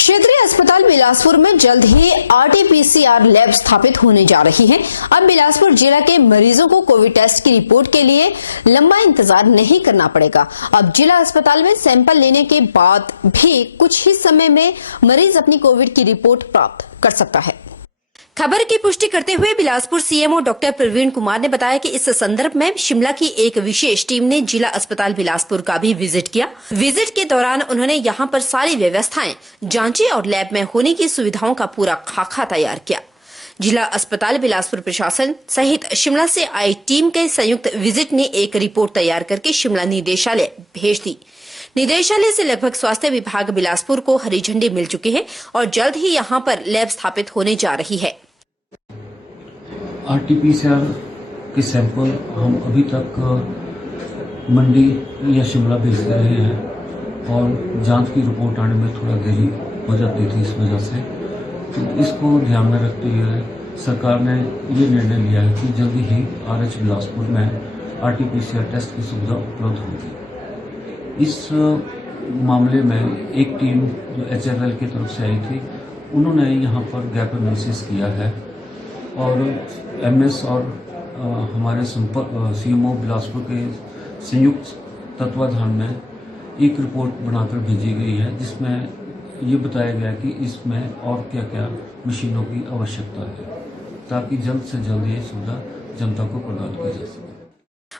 क्षेत्रीय अस्पताल बिलासपुर में जल्द ही आरटीपीसीआर लैब स्थापित होने जा रही है। अब बिलासपुर जिला के मरीजों को कोविड टेस्ट की रिपोर्ट के लिए लंबा इंतजार नहीं करना पड़ेगा। अब जिला अस्पताल में सैंपल लेने के बाद भी कुछ ही समय में मरीज अपनी कोविड की रिपोर्ट प्राप्त कर सकता है। खबर की पुष्टि करते हुए बिलासपुर सीएमओ डॉक्टर प्रवीण कुमार ने बताया कि इस संदर्भ में शिमला की एक विशेष टीम ने जिला अस्पताल बिलासपुर का भी विजिट किया। विजिट के दौरान उन्होंने यहां पर सारी व्यवस्थाएं जांची और लैब में होने की सुविधाओं का पूरा खाका तैयार किया। जिला अस्पताल बिलासपुर प्रशासन सहित शिमला से आई टीम के संयुक्त विजिट ने एक रिपोर्ट तैयार करके शिमला निदेशालय भेज दी। निदेशालय से लगभग स्वास्थ्य विभाग बिलासपुर को हरी झंडी मिल चुकी है और जल्द ही यहां पर लैब स्थापित होने जा रही है। आरटीपीसीआर के सैंपल हम अभी तक मंडी या शिमला भेजते रहे हैं और जांच की रिपोर्ट आने में थोड़ा देरी हो जाती थी। इस वजह से तो इसको ध्यान में रखते हुए सरकार ने ये निर्णय लिया है कि जल्दी ही आरएच बिलासपुर में आरटीपीसीआर टेस्ट की सुविधा उपलब्ध होगी। इस मामले में एक टीम जो एचएलएल की तरफ से आई थी, उन्होंने यहाँ पर गैप एनालिसिस किया है और एमएस और हमारे सीएमओ बिलासपुर के संयुक्त तत्वाधान में एक रिपोर्ट बनाकर भेजी गई है, जिसमें ये बताया गया कि इसमें और क्या क्या मशीनों की आवश्यकता है ताकि जल्द से जल्द ये सुविधा जनता को प्रदान की जा सके।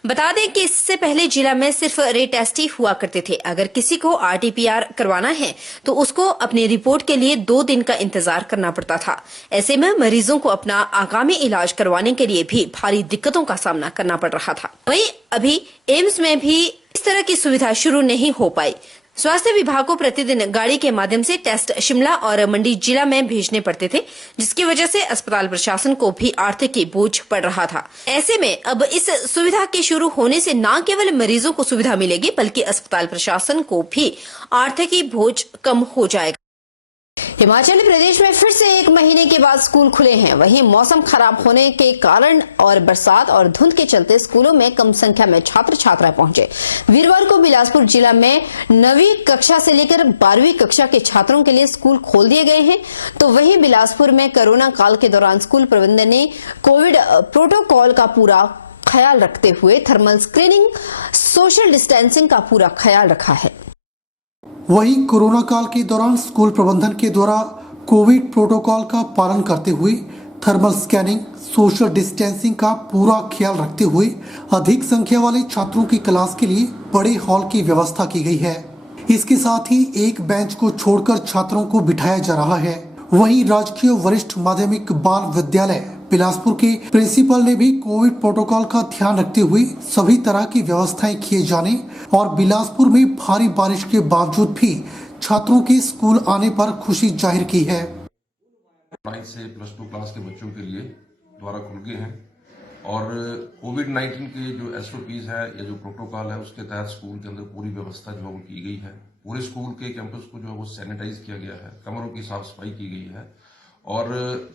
बता दें कि इससे पहले जिला में सिर्फ टेस्ट ही हुआ करते थे। अगर किसी को आरटीपीआर करवाना है तो उसको अपनी रिपोर्ट के लिए 2 दिन का इंतजार करना पड़ता था। ऐसे में मरीजों को अपना आगामी इलाज करवाने के लिए भी भारी दिक्कतों का सामना करना पड़ रहा था। वहीं अभी एम्स में भी इस तरह की सुविधा शुरू नहीं हो पाई। स्वास्थ्य विभाग को प्रतिदिन गाड़ी के माध्यम से टेस्ट शिमला और मंडी जिला में भेजने पड़ते थे, जिसकी वजह से अस्पताल प्रशासन को भी आर्थिक बोझ पड़ रहा था। ऐसे में अब इस सुविधा के शुरू होने से न केवल मरीजों को सुविधा मिलेगी बल्कि अस्पताल प्रशासन को भी आर्थिक बोझ कम हो जाएगा। हिमाचल प्रदेश में फिर से 1 महीने के बाद स्कूल खुले हैं। वहीं मौसम खराब होने के कारण और बरसात और धुंध के चलते स्कूलों में कम संख्या में छात्र छात्राएं पहुंचे। वीरवार को बिलासपुर जिला में 9वीं कक्षा से लेकर 12वीं कक्षा के छात्रों के लिए स्कूल खोल दिए गए हैं। तो वहीं बिलासपुर में कोरोना काल के दौरान स्कूल प्रबंधन ने कोविड प्रोटोकॉल का पूरा ख्याल रखते हुए थर्मल स्क्रीनिंग, सोशल डिस्टेंसिंग का पूरा ख्याल रखा है। वहीं कोरोना काल के दौरान स्कूल प्रबंधन के द्वारा कोविड प्रोटोकॉल का पालन करते हुए थर्मल स्कैनिंग, सोशल डिस्टेंसिंग का पूरा ख्याल रखते हुए अधिक संख्या वाले छात्रों की क्लास के लिए बड़े हॉल की व्यवस्था की गई है। इसके साथ ही एक बेंच को छोड़कर छात्रों को बिठाया जा रहा है। वहीं राजकीय वरिष्ठ माध्यमिक बाल विद्यालय बिलासपुर के प्रिंसिपल ने भी कोविड प्रोटोकॉल का ध्यान रखते हुए सभी तरह की व्यवस्थाएं किए जाने और बिलासपुर में भारी बारिश के बावजूद भी छात्रों के स्कूल आने पर खुशी जाहिर की है। 9 से +2 क्लास के बच्चों के लिए द्वारा खुल गए हैं और कोविड-19 के जो एसओपीज है या जो प्रोटोकॉल है उसके तहत स्कूल के अंदर पूरी व्यवस्था जो है वो की गई है। पूरे स्कूल के कैंपस को जो है वो सैनिटाइज किया गया है, कमरों की साफ सफाई की गई है और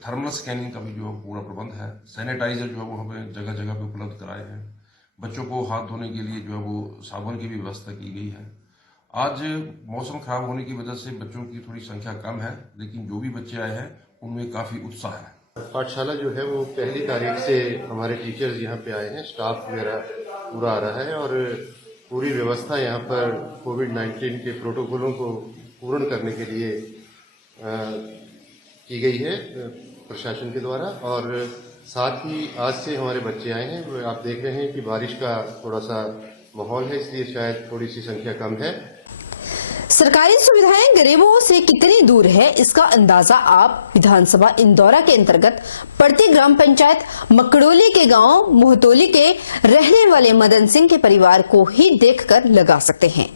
थर्मल स्कैनिंग का भी जो पूरा प्रबंध है। सैनिटाइजर जो है वो हमें जगह जगह पे उपलब्ध कराए हैं। बच्चों को हाथ धोने के लिए जो है वो साबुन की भी व्यवस्था की गई है। आज मौसम खराब होने की वजह से बच्चों की थोड़ी संख्या कम है, लेकिन जो भी बच्चे आए हैं उनमें काफी उत्साह है। पाठशाला जो है वो 1 तारीख से हमारे टीचर्स यहाँ पे आए हैं, स्टाफ वगैरह पूरा आ रहा है और पूरी व्यवस्था यहाँ पर कोविड-19 के प्रोटोकॉलों को पूर्ण करने के लिए की गई है प्रशासन के द्वारा। और साथ ही आज से हमारे बच्चे आए हैं। आप देख रहे हैं कि बारिश का थोड़ा सा माहौल है, इसलिए शायद थोड़ी सी संख्या कम है। सरकारी सुविधाएं गरीबों से कितनी दूर है, इसका अंदाजा आप विधानसभा इंदौरा के अंतर्गत पड़ती ग्राम पंचायत मकड़ोली के गांव मोहतोली के रहने वाले मदन सिंह के परिवार को ही देखकर लगा सकते हैं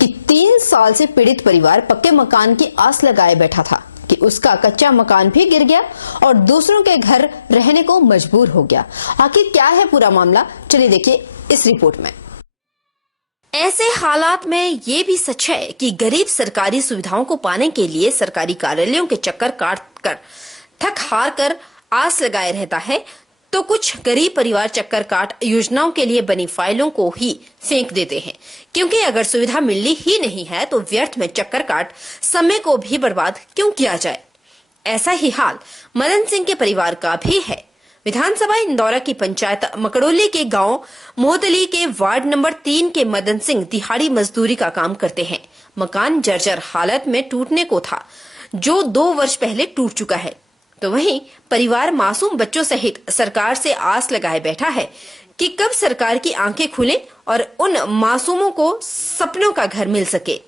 कि 3 साल से पीड़ित परिवार पक्के मकान की आस लगाए बैठा था कि उसका कच्चा मकान भी गिर गया और दूसरों के घर रहने को मजबूर हो गया। आखिर क्या है पूरा मामला, चलिए देखिए इस रिपोर्ट में। ऐसे हालात में ये भी सच है कि गरीब सरकारी सुविधाओं को पाने के लिए सरकारी कार्यालयों के चक्कर काट कर थक हार कर आस लगाए रहता है, तो कुछ गरीब परिवार चक्कर काट योजनाओं के लिए बनी फाइलों को ही फेंक देते हैं, क्योंकि अगर सुविधा मिलनी ही नहीं है तो व्यर्थ में चक्कर काट समय को भी बर्बाद क्यों किया जाए। ऐसा ही हाल मदन सिंह के परिवार का भी है। विधानसभा इंदौरा की पंचायत मकड़ोली के गांव मोहतली के वार्ड नंबर 3 के मदन सिंह दिहाड़ी मजदूरी का काम करते हैं। मकान जर्जर हालत में टूटने को था, जो 2 वर्ष पहले टूट चुका है। तो वहीं परिवार मासूम बच्चों सहित सरकार से आस लगाए बैठा है कि कब सरकार की आंखें खुलें और उन मासूमों को सपनों का घर मिल सके।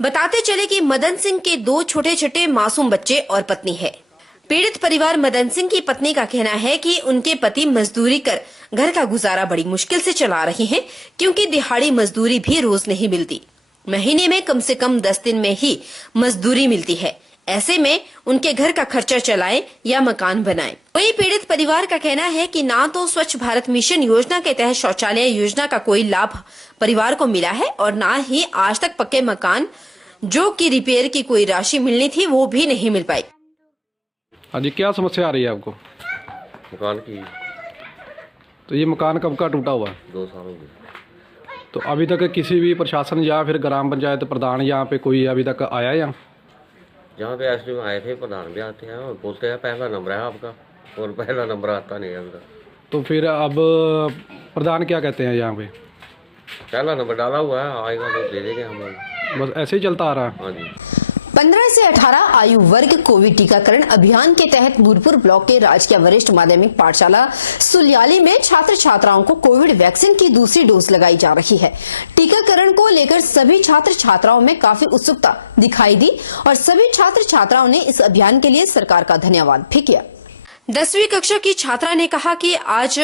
बताते चले कि मदन सिंह के 2 छोटे छोटे मासूम बच्चे और पत्नी है। पीड़ित परिवार मदन सिंह की पत्नी का कहना है कि उनके पति मजदूरी कर घर का गुजारा बड़ी मुश्किल से चला रहे हैं, क्योंकि दिहाड़ी मजदूरी भी रोज नहीं मिलती। महीने में कम से कम 10 दिन में ही मजदूरी मिलती है। ऐसे में उनके घर का खर्चा चलाएं या मकान बनाएं। वहीं पीड़ित परिवार का कहना है कि ना तो स्वच्छ भारत मिशन योजना के तहत शौचालय योजना का कोई लाभ परिवार को मिला है और ना ही आज तक पक्के मकान जो कि रिपेयर की कोई राशि मिलनी थी वो भी नहीं मिल पाई। हाँ जी, क्या समस्या आ रही है आपको? मकान की। तो ये मकान कब का टूटा हुआ है? 2 साल हो गए। तो अभी तक किसी भी प्रशासन या फिर ग्राम पंचायत प्रधान यहाँ पे कोई अभी तक आया यहाँ? जहाँ पे एसडीएम आए थे, प्रधान भी आते हैं और बोलते हैं पहला नंबर है आपका, और पहला नंबर आता नहीं है उनका। तो फिर अब प्रधान क्या कहते हैं यहाँ पे? पहला नंबर डाला हुआ है, आएगा तो दे देंगे हम लोग। बस ऐसे ही चलता आ रहा है? हाँ जी। 15 से 18 आयु वर्ग कोविड टीकाकरण अभियान के तहत नूरपुर ब्लॉक के राजकीय वरिष्ठ माध्यमिक पाठशाला सुलियाली में छात्र छात्राओं को कोविड वैक्सीन की दूसरी डोज लगाई जा रही है। टीकाकरण को लेकर सभी छात्र छात्राओं में काफी उत्सुकता दिखाई दी और सभी छात्र छात्राओं ने इस अभियान के लिए सरकार का धन्यवाद भी किया। 10वीं कक्षा की छात्रा ने कहा कि आज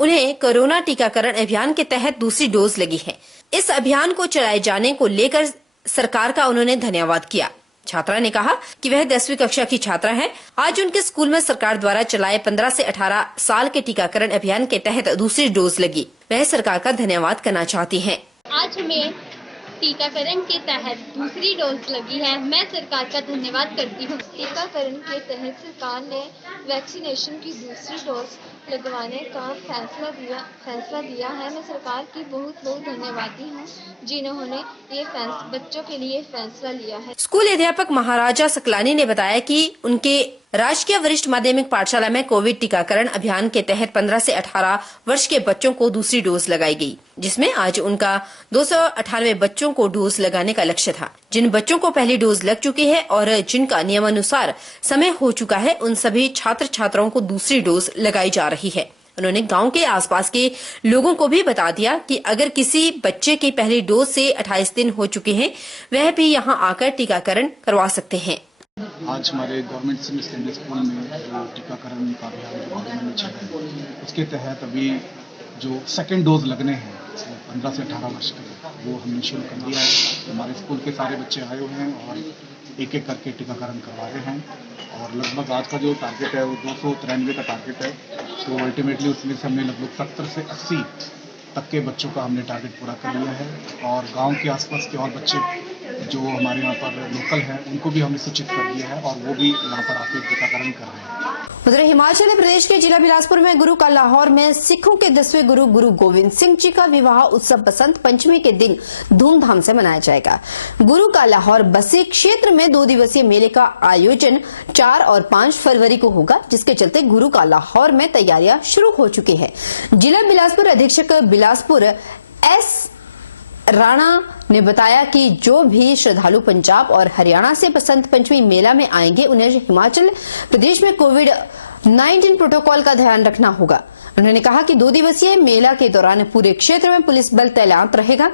उन्हें कोरोना टीकाकरण अभियान के तहत दूसरी डोज लगी है। इस अभियान को चलाए जाने को लेकर सरकार का उन्होंने धन्यवाद किया। छात्रा ने कहा कि वह 10वीं कक्षा की छात्रा है। आज उनके स्कूल में सरकार द्वारा चलाए 15 से 18 साल के टीकाकरण अभियान के तहत दूसरी डोज लगी। वह सरकार का धन्यवाद करना चाहती हैं। आज हमें टीकाकरण के तहत दूसरी डोज लगी है। मैं सरकार का धन्यवाद करती हूँ। टीकाकरण के तहत सरकार ने वैक्सीनेशन की दूसरी डोज लगवाने का फैसला दिया है। मैं सरकार की बहुत बहुत धन्यवादी हूँ, जिन्होंने ये बच्चों के लिए फैसला लिया है। स्कूल अध्यापक महाराजा सकलानी ने बताया कि उनके राजकीय वरिष्ठ माध्यमिक पाठशाला में कोविड टीकाकरण अभियान के तहत 15 से 18 वर्ष के बच्चों को दूसरी डोज लगाई गई, जिसमें आज उनका 298 बच्चों को डोज लगाने का लक्ष्य था। जिन बच्चों को पहली डोज लग चुकी है और जिनका नियमानुसार समय हो चुका है, उन सभी छात्र छात्राओं को दूसरी डोज लगाई जा रही है। उन्होंने गांव के आसपास के लोगों को भी बता दिया कि अगर किसी बच्चे की पहली डोज से 28 दिन हो चुके हैं, वह भी यहां आकर टीकाकरण करवा सकते हैं। आज हमारे गवर्नमेंट सीनियर सेकेंडरी स्कूल में जो टीकाकरण का अभियान जो गवर्नमेंट ने चलाया है, उसके तहत अभी जो सेकेंड डोज लगने हैं 15 से 18 वर्ष के, वो हमने शुरू कर दिया है। हमारे स्कूल के सारे बच्चे आए हुए हैं और एक एक करके टीकाकरण करवा रहे हैं और लगभग आज का जो टारगेट है वो 293 का टारगेट है। तो अल्टीमेटली उसमें से हमने लगभग 70 से 80 तक के बच्चों का हमने टारगेट पूरा कर लिया है और गांव के आसपास के और बच्चे जो हमारे यहाँ पर लोकल हैं उनको भी हमने सूचित कर दिया है और वो भी यहाँ पर आके टीकाकरण कर रहे हैं। उधर हिमाचल प्रदेश के जिला बिलासपुर में गुरु का लाहौर में सिखों के 10वें गुरु गुरु गोविंद सिंह जी का विवाह उत्सव बसंत पंचमी के दिन धूमधाम से मनाया जाएगा। गुरु का लाहौर बसी क्षेत्र में 2 दिवसीय मेले का आयोजन 4 और 5 फरवरी को होगा, जिसके चलते गुरु का लाहौर में तैयारियां शुरू हो चुकी है। जिला बिलासपुर अधीक्षक बिलासपुर एस राणा ने बताया कि जो भी श्रद्धालु पंजाब और हरियाणा से बसंत पंचमी मेला में आएंगे, उन्हें हिमाचल प्रदेश में कोविड-19 प्रोटोकॉल का ध्यान रखना होगा। उन्होंने कहा कि 2 दिवसीय मेला के दौरान पूरे क्षेत्र में पुलिस बल तैनात रहेगा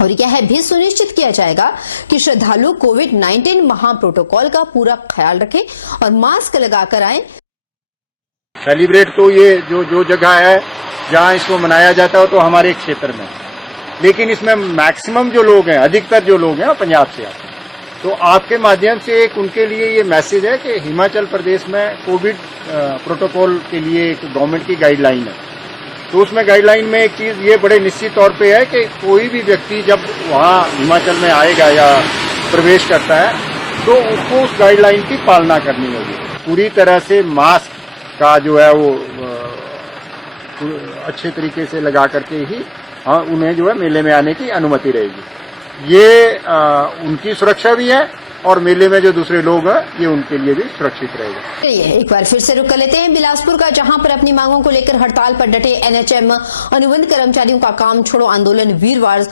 और यह भी सुनिश्चित किया जाएगा कि श्रद्धालु कोविड-19 महा प्रोटोकॉल का पूरा ख्याल रखें और मास्क लगाकर आए। सेलिब्रेट तो ये जो जगह है जहां इसको मनाया जाता है तो हमारे क्षेत्र में, लेकिन इसमें मैक्सिमम जो लोग हैं, अधिकतर जो लोग हैं पंजाब से आते हैं। तो आपके माध्यम से एक उनके लिए ये मैसेज है कि हिमाचल प्रदेश में कोविड प्रोटोकॉल के लिए एक गवर्नमेंट की गाइडलाइन है। तो उसमें गाइडलाइन में एक चीज ये बड़े निश्चित तौर पे है कि कोई भी व्यक्ति जब वहाँ हिमाचल में आएगा या प्रवेश करता है तो उसको उस गाइडलाइन की पालना करनी होगी। पूरी तरह से मास्क का जो है वो अच्छे तरीके से लगा करके ही उन्हें जो है मेले में आने की अनुमति रहेगी। ये उनकी सुरक्षा भी है और मेले में जो दूसरे लोग हैं ये उनके लिए भी सुरक्षित रहेगा। चलिए एक बार फिर से रुक कर लेते हैं बिलासपुर का, जहां पर अपनी मांगों को लेकर हड़ताल पर डटे एनएचएम अनुबंध कर्मचारियों का काम छोड़ो आंदोलन वीरवार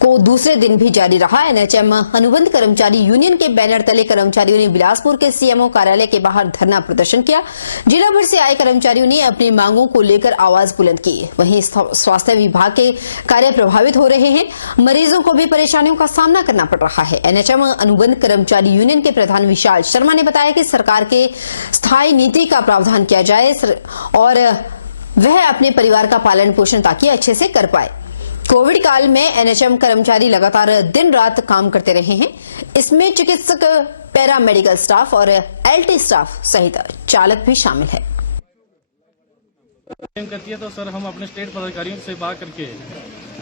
को दूसरे दिन भी जारी रहा। एनएचएम अनुबंध कर्मचारी यूनियन के बैनर तले कर्मचारियों ने बिलासपुर के सीएमओ कार्यालय के बाहर धरना प्रदर्शन किया। जिला भर से आए कर्मचारियों ने अपनी मांगों को लेकर आवाज बुलंद की। वहीं स्वास्थ्य विभाग के कार्य प्रभावित हो रहे हैं, मरीजों को भी परेशानियों का सामना करना पड़ रहा है। एनएचएम अनुबंध कर्मचारी यूनियन के प्रधान विशाल शर्मा ने बताया कि सरकार के स्थायी नीति का प्रावधान किया जाए और वह अपने परिवार का पालन पोषण ताकि अच्छे से कर पाए। कोविड काल में एनएचएम कर्मचारी लगातार दिन रात काम करते रहे हैं। इसमें चिकित्सक, पैरामेडिकल स्टाफ और एलटी स्टाफ सहित चालक भी शामिल है। करती है तो सर हम अपने स्टेट पदाधिकारियों से बात करके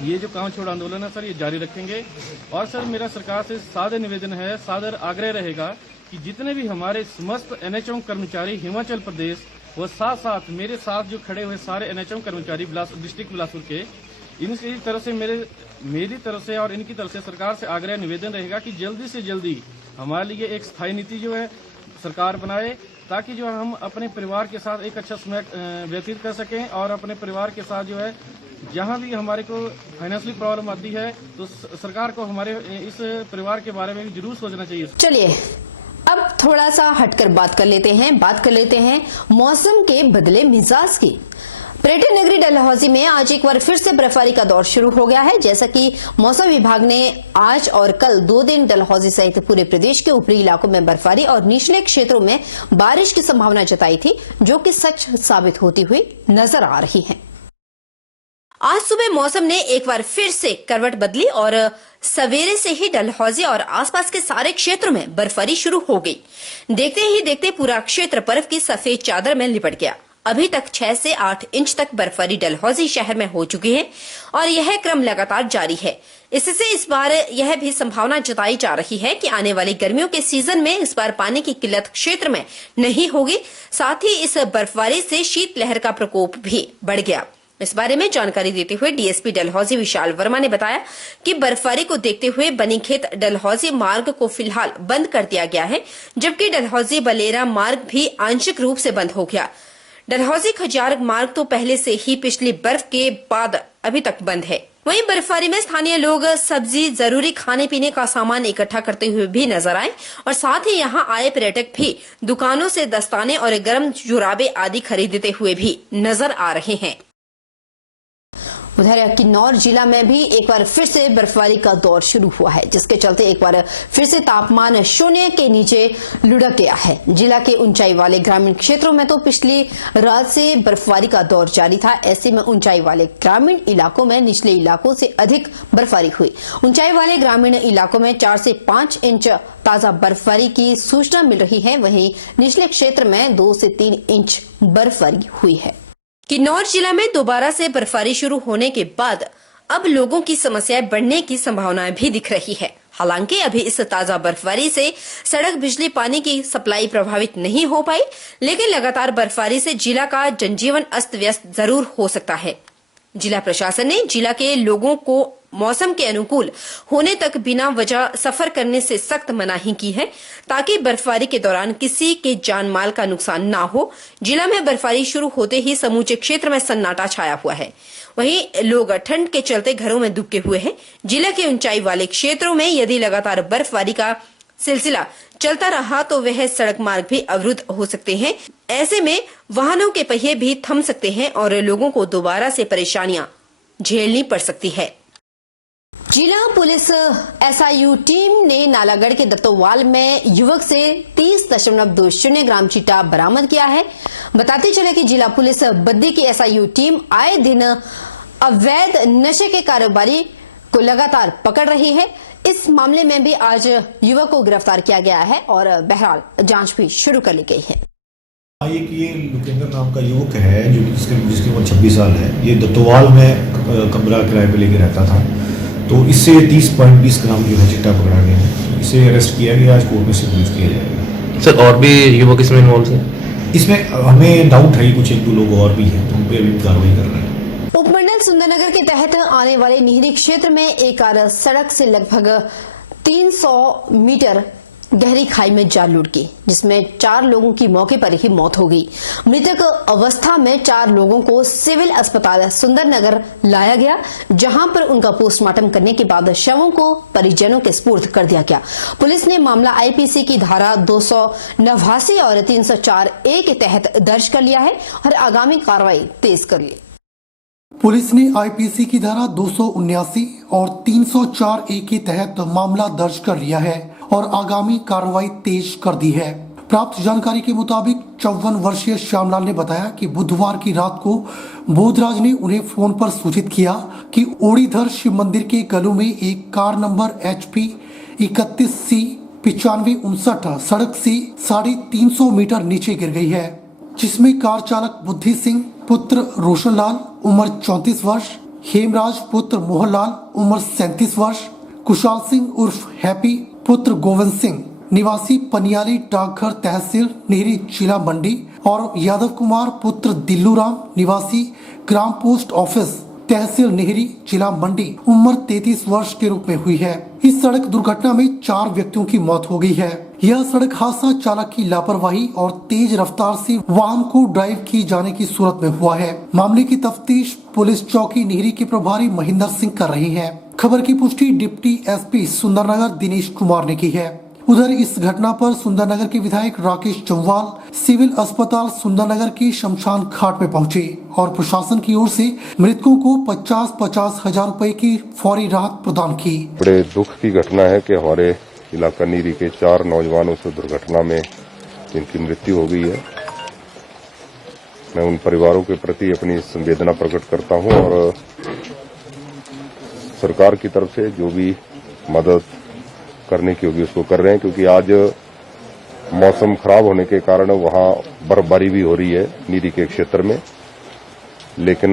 ये जो काम छोड़ आंदोलन है सर ये जारी रखेंगे। और सर मेरा सरकार से सादर निवेदन है, सादर आग्रह रहेगा कि जितने भी हमारे समस्त एनएचएम कर्मचारी हिमाचल प्रदेश व साथ साथ मेरे साथ जो खड़े हुए सारे एनएचएम कर्मचारी डिस्ट्रिक्ट बिलासपुर के, इनकी तरफ से मेरी तरफ से और इनकी तरफ से सरकार से आग्रह निवेदन रहेगा कि जल्दी से जल्दी हमारे लिए एक स्थायी नीति जो है सरकार बनाए, ताकि जो हम अपने परिवार के साथ एक अच्छा समय व्यतीत कर सकें और अपने परिवार के साथ जो है जहां भी हमारे को फाइनेंशियली प्रॉब्लम आती है तो सरकार को हमारे इस परिवार के बारे में भी जरूर सोचना चाहिए। चलिए अब थोड़ा सा हटकर बात कर लेते हैं मौसम के बदले मिजाज की। पर्यटन नगरी डलहौजी में आज एक बार फिर से बर्फबारी का दौर शुरू हो गया है। जैसा कि मौसम विभाग ने आज और कल 2 दिन डलहौजी सहित पूरे प्रदेश के ऊपरी इलाकों में बर्फबारी और निचले क्षेत्रों में बारिश की संभावना जताई थी, जो कि सच साबित होती हुई नजर आ रही है। आज सुबह मौसम ने एक बार फिर से करवट बदली और सवेरे से ही डलहौजी और आसपास के सारे क्षेत्रों में बर्फबारी शुरू हो गई। देखते ही देखते पूरा क्षेत्र बर्फ की सफेद चादर में लिपट गया। अभी तक 6 से 8 इंच तक बर्फबारी डलहौजी शहर में हो चुकी है और यह क्रम लगातार जारी है। इससे इस बार यह भी संभावना जताई जा रही है कि आने वाली गर्मियों के सीजन में इस बार पानी की किल्लत क्षेत्र में नहीं होगी। साथ ही इस बर्फबारी से शीतलहर का प्रकोप भी बढ़ गया। इस बारे में जानकारी देते हुए डीएसपी डलहौजी विशाल वर्मा ने बताया कि बर्फबारी को देखते हुए बनीखेत डलहौजी मार्ग को फिलहाल बंद कर दिया गया है, जबकि डलहौजी बलेरा मार्ग भी आंशिक रूप से बंद हो गया। डलहौजी खजियार मार्ग तो पहले से ही पिछली बर्फ के बाद अभी तक बंद है। वहीं बर्फबारी में स्थानीय लोग सब्जी, जरूरी खाने पीने का सामान इकट्ठा करते हुए भी नजर आए और साथ ही यहां आए पर्यटक भी दुकानों से दस्ताने और गर्म जुराबे आदि खरीदते हुए भी नजर आ रहे हैं। उधर किन्नौर जिला में भी एक बार फिर से बर्फबारी का दौर शुरू हुआ है, जिसके चलते एक बार फिर से तापमान शून्य के नीचे लुढ़क गया है। जिला के ऊंचाई वाले ग्रामीण क्षेत्रों में तो पिछली रात से बर्फबारी का दौर जारी था। ऐसे में ऊंचाई वाले ग्रामीण इलाकों में निचले इलाकों से अधिक बर्फबारी हुई। ऊंचाई वाले ग्रामीण इलाकों में 4 से 5 इंच ताजा बर्फबारी की सूचना मिल रही है। वहीं निचले क्षेत्र में 2 से 3 इंच बर्फबारी हुई है। किन्नौर जिला में दोबारा से बर्फबारी शुरू होने के बाद अब लोगों की समस्याएं बढ़ने की संभावनाएं भी दिख रही है। हालांकि अभी इस ताजा बर्फबारी से सड़क, बिजली, पानी की सप्लाई प्रभावित नहीं हो पाई, लेकिन लगातार बर्फबारी से जिला का जनजीवन अस्त व्यस्त जरूर हो सकता है। जिला प्रशासन ने जिला के लोगों को मौसम के अनुकूल होने तक बिना वजह सफर करने से सख्त मनाही की है, ताकि बर्फबारी के दौरान किसी के जान माल का नुकसान ना हो। जिला में बर्फबारी शुरू होते ही समूचे क्षेत्र में सन्नाटा छाया हुआ है। वहीं लोग ठंड के चलते घरों में दुबके हुए हैं। जिला के ऊंचाई वाले क्षेत्रों में यदि लगातार बर्फबारी का सिलसिला चलता रहा तो वह सड़क मार्ग भी अवरुद्ध हो सकते हैं। ऐसे में वाहनों के पहिए भी थम सकते हैं और लोगों को दोबारा से परेशानियां झेलनी पड़ सकती है। जिला पुलिस एसआईयू टीम ने नालागढ़ के दत्तोवाल में युवक से 30.20 ग्राम चीटा बरामद किया है। बताते चले कि जिला पुलिस बद्दी की एसआईयू टीम आए दिन अवैध नशे के कारोबारी को लगातार पकड़ रही है। इस मामले में भी आज युवक को गिरफ्तार किया गया है और बहरहाल जांच भी शुरू कर ली गई है। ये लुकेंद्र नाम का युवक है जो जिसकी उम्र 26 साल है। ये दत्तोवाल में कमरा किराए पे लेके रहता था, तो इससे 30.20 ग्राम जो है चिट्टा पकड़ा गया है। इसे अरेस्ट किया गया, आज कोर्ट में से पुलिस किया जाएगा। सर और भी युवक इसमें इन्वॉल्व है? इसमें हमें डाउट है कि कुछ 1-2 लोग और भी हैं, तो उन पर अभी कार्रवाई कर रहे हैं। उपमंडल सुंदरनगर के तहत आने वाले निहरी क्षेत्र में एक कार सड़क से लगभग 300 मीटर गहरी खाई में जा लुढ़ गई, जिसमें 4 लोगों की मौके पर ही मौत हो गई। मृतक अवस्था में 4 लोगों को सिविल अस्पताल सुंदरनगर लाया गया, जहां पर उनका पोस्टमार्टम करने के बाद शवों को परिजनों के सुपुर्द कर दिया गया। पुलिस ने मामला आईपीसी की धारा 289 और 304A के तहत दर्ज कर लिया है और आगामी कार्रवाई तेज कर ली। पुलिस ने आईपीसी की धारा 279 और 304A के तहत मामला दर्ज कर लिया है और आगामी कार्रवाई तेज कर दी है। प्राप्त जानकारी के मुताबिक 54 वर्षीय श्यामलाल ने बताया कि बुधवार की रात को बोधराज ने उन्हें फोन पर सूचित किया कि ओड़ीधर शिव मंदिर के गलू में एक कार नंबर HP 31C 9559 सड़क से 350 मीटर नीचे गिर गई है, जिसमें कार चालक बुद्धि सिंह पुत्र रोशनलाल उम्र 34 वर्ष, हेमराज पुत्र मोहनलाल उम्र 37 वर्ष, कुशाल सिंह उर्फ हैप्पी पुत्र गोविंद सिंह निवासी पनियाली डाकघर तहसील निहरी जिला मंडी और यादव कुमार पुत्र दिल्लूराम निवासी ग्राम पोस्ट ऑफिस तहसील निहरी जिला मंडी उम्र 33 वर्ष के रूप में हुई है। इस सड़क दुर्घटना में 4 व्यक्तियों की मौत हो गई है। यह सड़क हादसा चालक की लापरवाही और तेज रफ्तार से वाहन को ड्राइव किए जाने की सूरत में हुआ है। मामले की तफ्तीश पुलिस चौकी निहरी के प्रभारी महेंद्र सिंह कर रहे हैं। खबर की पुष्टि डिप्टी SP सुंदरनगर दिनेश कुमार ने की है। उधर इस घटना पर सुंदरनगर के विधायक राकेश जम्वाल सिविल अस्पताल सुंदरनगर के शमशान घाट में पहुंचे और प्रशासन की ओर से मृतकों को 50-50 हजार रुपए की फौरी राहत प्रदान की। बड़े दुख की घटना है कि हमारे इलाका नीरी के 4 नौजवानों से दुर्घटना में जिनकी मृत्यु हो गई है। मैं उन परिवारों के प्रति अपनी संवेदना प्रकट करता हूं और सरकार की तरफ से जो भी मदद करने की होगी उसको कर रहे हैं, क्योंकि आज मौसम खराब होने के कारण वहां बर्फबारी भी हो रही है नीरी के क्षेत्र में, लेकिन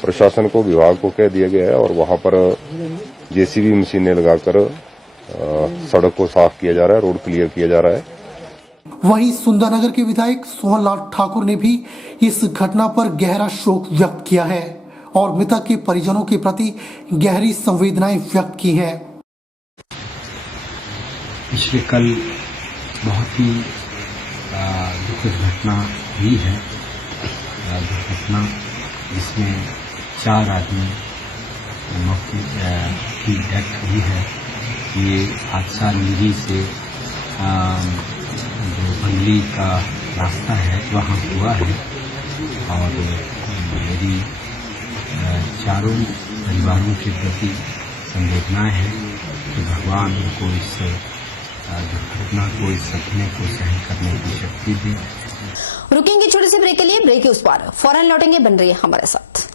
प्रशासन को विभाग को कह दिया गया है और वहां पर JCB मशीनें लगाकर सड़क को साफ किया जा रहा है, रोड क्लियर किया जा रहा है। वहीं सुंदरनगर के विधायक सोहनलाल ठाकुर ने भी इस घटना पर गहरा शोक व्यक्त किया है और मृतक के परिजनों के प्रति गहरी संवेदनाएं व्यक्त की हैं। पिछले कल बहुत ही दुखद घटना हुई है, दुर्घटना जिसमें 4 आदमी की डेथ हुई है। ये हादसा नीरी से जो बंगली का रास्ता है वहाँ हुआ है और मेरी चारों परिवारों के प्रति संवेदनाएं हैं कि भगवान उनको इस दुर्घटना को, इस सपने को सहन करने की शक्ति दे। रुकेंगे छोटे से ब्रेक के लिए, ब्रेक के उस पार फौरन लौटेंगे, बन रही है हमारे साथ।